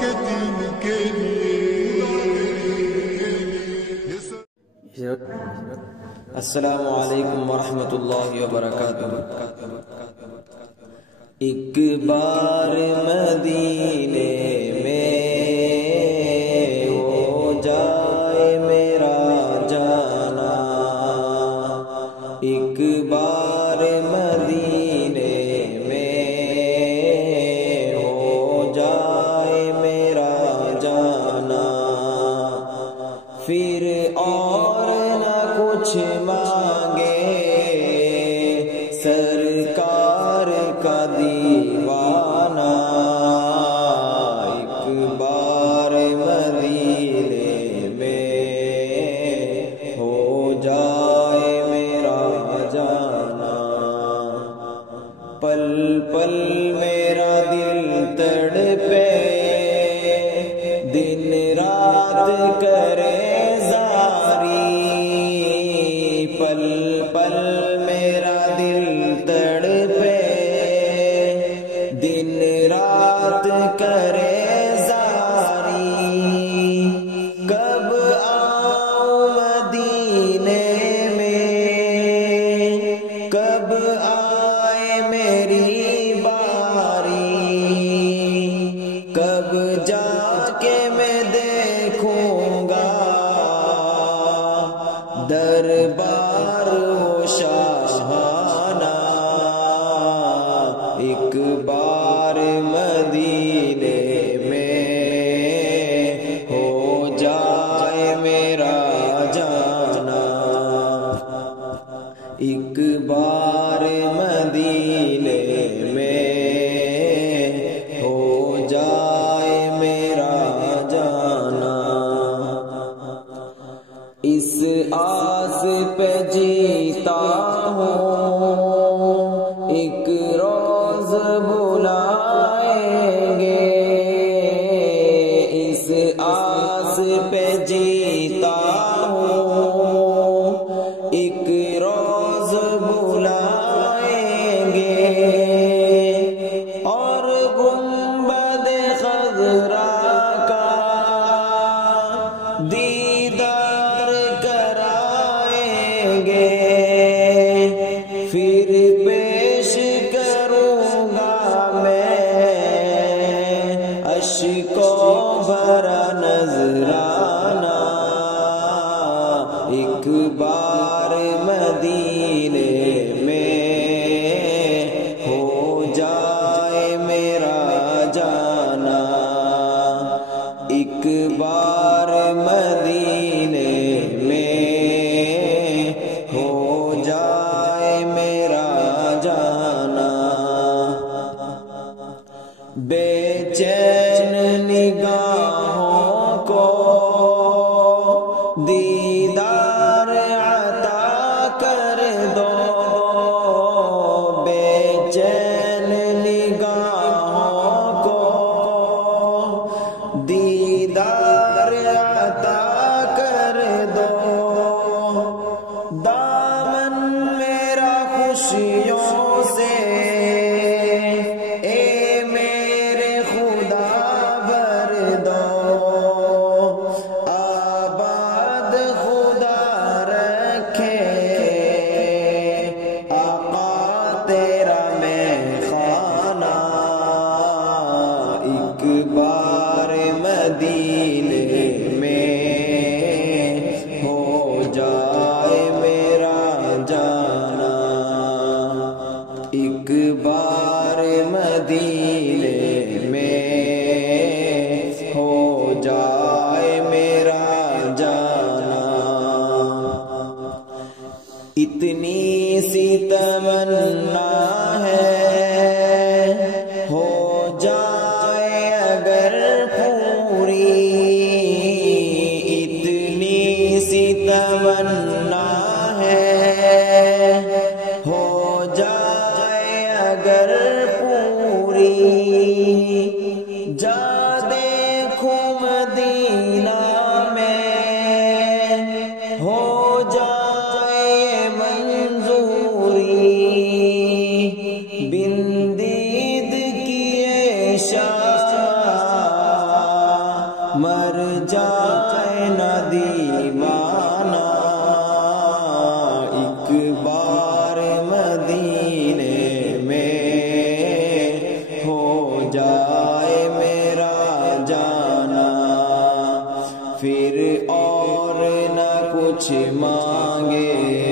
کے دین کے لیے۔ السلام علیکم ورحمۃ اللہ وبرکاتہ۔ ایک بار مدینے میں ہو جائے میرا جانا، ایک بار مدینے میں ہو جائے میرا جانا، پھر اور نہ کچھ مانگے سرکار کا دیوانہ، ایک بار مدینے میں ہو جائے میرا جانا، پل پل میرا دل تڑپے دن رات کرے پل پل میرا دل تڑپے دن رات کرے زاری، کب آؤں مدینے میں کب آئے میری باری، کب جا کے میں دیکھوں گا دربار و شاہانہ، ایک بار مدینے میں ہو جائے میرا جانا، ایک بار مدینے میں ہو جائے میرا جانا، اس آس پہ جیتا ہوں ایک روز بلائیں گے، اس آس پہ جیتا ہوں ایک روز بلائیں گے، اور گنبد خضرا کا دیدار کرائیں گے، پھر پیش کروں گا میں اشکوں بھرا نذرانہ، ایک بار مدینے میں ہو جائے میرا جانا، ایک بار مدینے میں ہو جائے میرا جانا، بے چین نگاہوں کو دیدار عطا کر دو، بے چین نگاہوں کو دیدار عطا کر دو، دامن میرا خوشیوں سے اے میرے خدا بھر دو، آباد خدا رکھے آقا تیرا میں خانہ، ایک بار مدینے میں ہو جائے میرا جانا، ایک بار مدینے میں ہو جائے میرا جانا، اتنی سی تمنا ہے ہو جائے اگر پوری، اتنی سی تمنا ہے ہو جائے اگر پوری، جا دیکھوں مدینہ میں ہو جائے منظوری، بن دید کیے شاہ چاہے نہ دیوانہ، ایک بار مدینے میں ہو جائے میرا جانا، پھر اور نہ کچھ مانگے